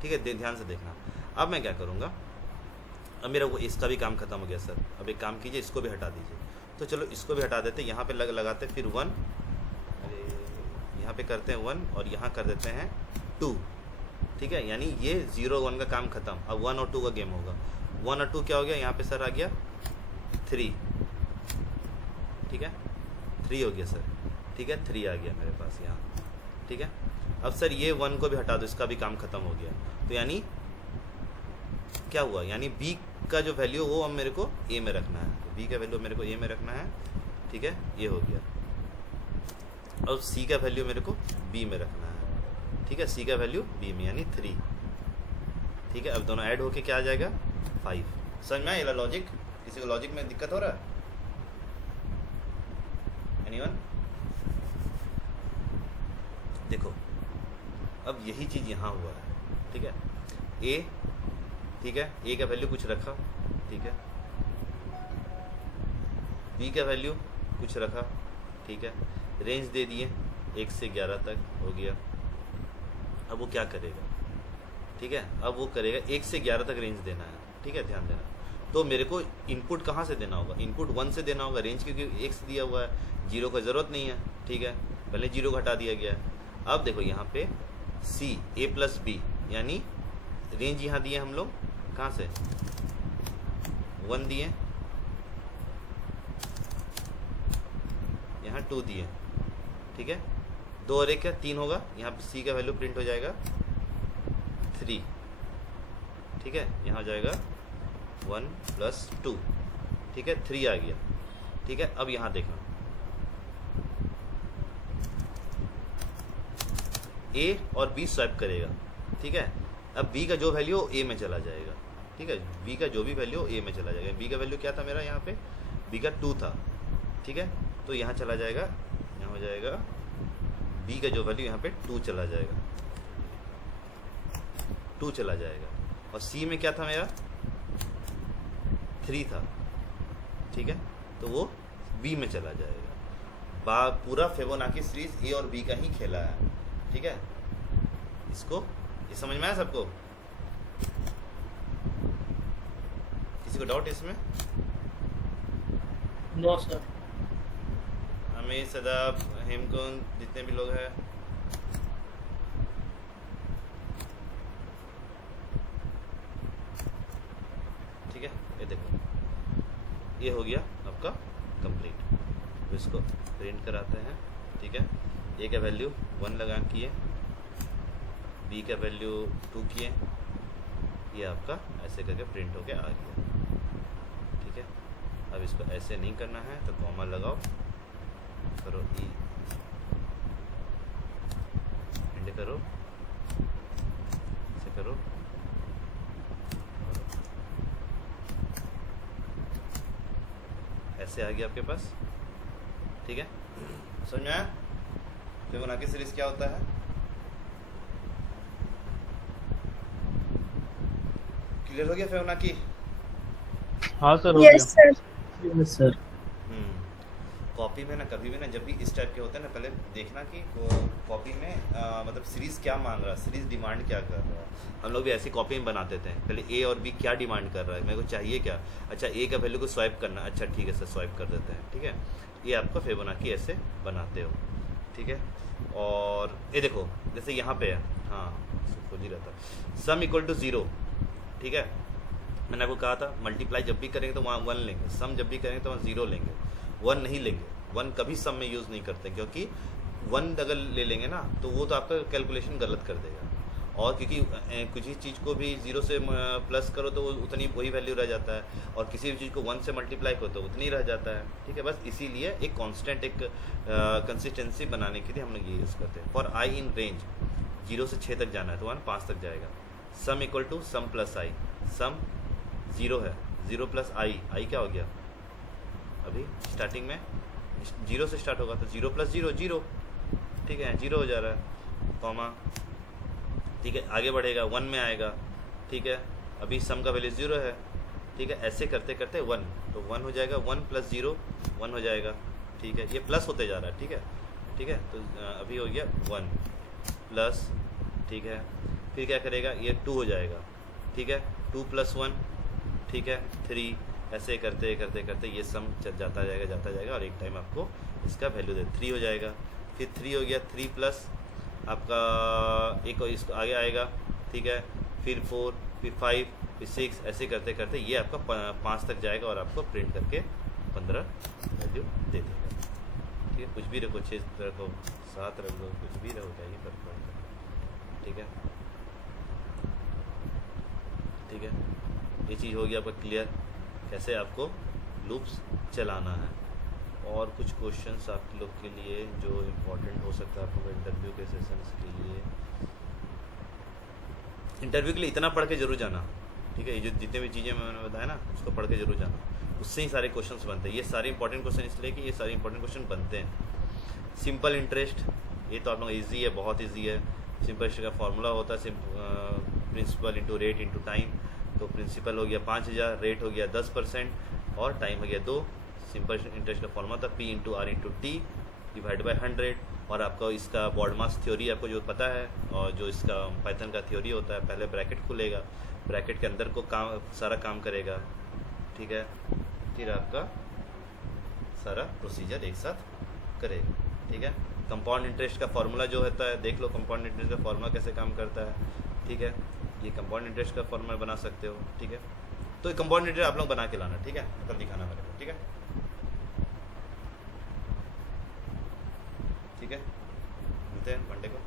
ठीक है। ध्यान से देखना। अब मैं क्या करूँगा, अब मेरा वो इसका भी काम खत्म हो गया सर। अब एक काम कीजिए, इसको भी हटा दीजिए। तो चलो इसको भी हटा देते हैं, यहाँ पे लगाते फिर 1, अरे यहाँ पे करते हैं 1 और यहाँ कर देते हैं 2, ठीक है। यानी ये 0 1 का काम खत्म। अब 1 और 2 का गेम होगा। 1 और 2 क्या हो गया, यहाँ पे सर आ गया 3, ठीक है, 3 हो गया सर, ठीक है। 3 आ गया मेरे पास यहाँ, ठीक है। अब सर ये 1 को भी हटा दो, इसका भी काम खत्म हो गया। तो यानी क्या हुआ, यानी बी का जो वैल्यू वो अब मेरे को ए में रखना है, तो बी का वैल्यू मेरे को ए में रखना है, ठीक है, ये हो गया। और सी का वैल्यू मेरे को बी में रखना है, ठीक है, सी का वैल्यू बी में यानी 3, ठीक है। अब दोनों ऐड होके क्या आ जाएगा, 5। समझ में आया लॉजिक? किसी को लॉजिक में दिक्कत हो रहा है? एनीवन? देखो अब यही चीज़ यहाँ हुआ है, ठीक है। ए, ठीक है, ए का वैल्यू कुछ रखा, ठीक है, बी का वैल्यू कुछ रखा, ठीक है, रेंज दे दिए 1 से 11 तक हो गया। अब वो क्या करेगा, ठीक है, अब वो करेगा 1 से 11 तक रेंज देना है, ठीक है, ध्यान देना। तो मेरे को इनपुट कहाँ से देना होगा, इनपुट 1 से देना होगा, रेंज क्योंकि 1 से दिया हुआ है, 0 का ज़रूरत नहीं है, ठीक है, पहले 0 को हटा दिया गया है। अब देखो यहाँ पे सी ए प्लस बी, यानी रेंज यहाँ दिए हम लोग, कहाँ से 1 दिए, यहाँ 2 दिए, ठीक है, 2 और 1 क्या 3 होगा, यहाँ पे सी का वैल्यू प्रिंट हो जाएगा 3, ठीक है, यहाँ हो जाएगा 1 + 2, ठीक है, 3 आ गया, ठीक है। अब यहाँ देखना, ए और बी स्वैप करेगा, ठीक है। अब बी का जो वैल्यू ए में चला जाएगा, ठीक है, बी का जो भी वैल्यू ए में चला जाएगा। बी का वैल्यू क्या था मेरा, यहाँ पे बी का 2 था, ठीक है, तो यहाँ चला जाएगा, यहाँ हो जाएगा बी का जो वैल्यू यहाँ पे 2 चला जाएगा, 2 चला जाएगा। और सी में क्या था मेरा 3 था, ठीक है, तो वो बी में चला जाएगा। पूरा फिबोनाची सीरीज ए और बी का ही खेला है, ठीक है। इसको ये समझ में आया सबको? किसी को डाउट इसमें? No sir. हमें सदाब, हेमकुंद, जितने भी लोग हैं, ठीक है। ये देखो, ये हो गया आपका कंप्लीट। तो इसको प्रिंट कराते हैं, ठीक है। ए का वैल्यू 1 लगा किए, बी का वैल्यू 2 किए, ये आपका ऐसे करके प्रिंट होके आ गया, ठीक है। अब इसको ऐसे नहीं करना है तो कॉमा लगाओ, करो ई, एंड करो, ऐसे करो, ऐसे आ गया आपके पास, ठीक है। समझ में आया फिबोनाची सीरीज क्या होता है? क्लियर हो गया फिबोनाची? हाँ सर हो यस गया। सर। Yes sir. कॉपी में ना कभी भी ना जब भी इस टाइप के होते हैं ना, पहले देखना कि कॉपी में मतलब सीरीज क्या मांग रहा है, सीरीज डिमांड क्या कर रहा है। हम लोग भी ऐसी कॉपी में बनाते थे, पहले ए और बी क्या डिमांड कर रहा है, मेरे को चाहिए क्या, अच्छा ए का वैल्यू को स्वाइप करना, अच्छा ठीक है सर स्वाइप कर देते हैं, ठीक है। ये आपका फिबोनाची ऐसे बनाते हो, ठीक है। और ये देखो जैसे यहाँ पे है, हाँ खोज ही रहता, सम इक्वल टू 0, ठीक है। मैंने आपको कहा था मल्टीप्लाई जब भी करेंगे तो वहाँ 1 लेंगे, सम जब भी करेंगे तो वहाँ 0 लेंगे, 1 नहीं लेंगे। 1 कभी सम में यूज़ नहीं करते, क्योंकि 1 अगर ले लेंगे ना तो वो तो आपका कैलकुलेशन गलत कर देगा, और क्योंकि किसी चीज़ को भी 0 से प्लस करो तो उतनी वही वैल्यू रह जाता है, और किसी भी चीज़ को 1 से मल्टीप्लाई करो तो उतनी रह जाता है, ठीक है। बस इसीलिए एक कांस्टेंट, एक कंसिस्टेंसी बनाने के लिए हम लोग ये यूज़ करते हैं। फॉर आई इन रेंज 0 से 6 तक जाना है तो वहाँ 5 तक जाएगा। Sum equal to sum plus I, sum 0 है, 0 प्लस आई क्या हो गया, अभी स्टार्टिंग में 0 से स्टार्ट होगा तो 0 प्लस 0 0, ठीक है 0 हो जा रहा है, कॉमा, ठीक है। आगे बढ़ेगा 1 में आएगा, ठीक है। अभी सम का वैल्यू 0 है, ठीक है। ऐसे करते करते 1 तो 1 हो जाएगा, 1 प्लस 0 1 हो जाएगा, ठीक है। ये प्लस होते जा रहा है, ठीक है, ठीक है। तो अभी हो गया 1 प्लस, ठीक है। फिर क्या करेगा, ये 2 हो जाएगा, ठीक है। 2 प्लस 1, ठीक है 3, ऐसे करते करते करते ये सम जाता जाएगा और एक टाइम आपको इसका वैल्यू दे 3 हो जाएगा। फिर 3 हो गया, 3 प्लस आपका एक इसको आगे आएगा, ठीक है। फिर 4, फिर 5, फिर 6, ऐसे करते करते ये आपका 5 तक जाएगा और आपको प्रिंट करके 15 वैल्यू दे देगा, ठीक है। कुछ भी रखो, 6 रखो, 7 रख लो, कुछ भी रखो, चाहिए फर्क पड़ेगा, ठीक है, ठीक है। ये चीज़ हो गया आपका क्लियर, कैसे आपको लूप्स चलाना है। और कुछ क्वेश्चंस आप लोग के लिए जो इम्पोर्टेंट हो सकता है आपको इंटरव्यू के सेशंस के लिए, इंटरव्यू के लिए इतना पढ़ के जरूर जाना, ठीक है। ये जो जितने भी चीज़ें मैंने बताया ना उसको पढ़ के जरूर जाना, उससे ही सारे क्वेश्चंस बनते हैं। ये सारे इंपॉर्टेंट क्वेश्चन इसलिए कि ये सारे इंपॉर्टेंट क्वेश्चन बनते हैं। सिंपल इंटरेस्ट, ये तो आप लोग ईजी है, बहुत ईजी है। सिंपल इंटरेस्ट का फॉर्मूला होता है principal into rate into time. तो प्रिंसिपल हो गया 5000, रेट हो गया 10% और टाइम हो गया 2। सिंपल इंटरेस्ट का फॉर्मूला था P into R into T divide by 100। और आपको इसका बॉड मास थ्योरी आपको जो पता है, और जो इसका पाइथन का थ्योरी होता है, पहले ब्रैकेट खुलेगा, ब्रैकेट के अंदर को सारा काम करेगा, ठीक है। फिर आपका सारा प्रोसीजर एक साथ करेगा, ठीक है। कंपाउंड इंटरेस्ट का फॉर्मूला जो होता है, देख लो कंपाउंड इंटरेस्ट का फॉर्मूला कैसे काम करता है, ठीक है। ये कंपाउंड इंटरेस्ट का फॉर्मूला बना सकते हो, ठीक है। तो ये कंपाउंड इंटरेस्ट आप लोग बना के लाना, ठीक है, कल दिखाना मेरे को, ठीक है, ठीक है। मिलते हैं मंडे को।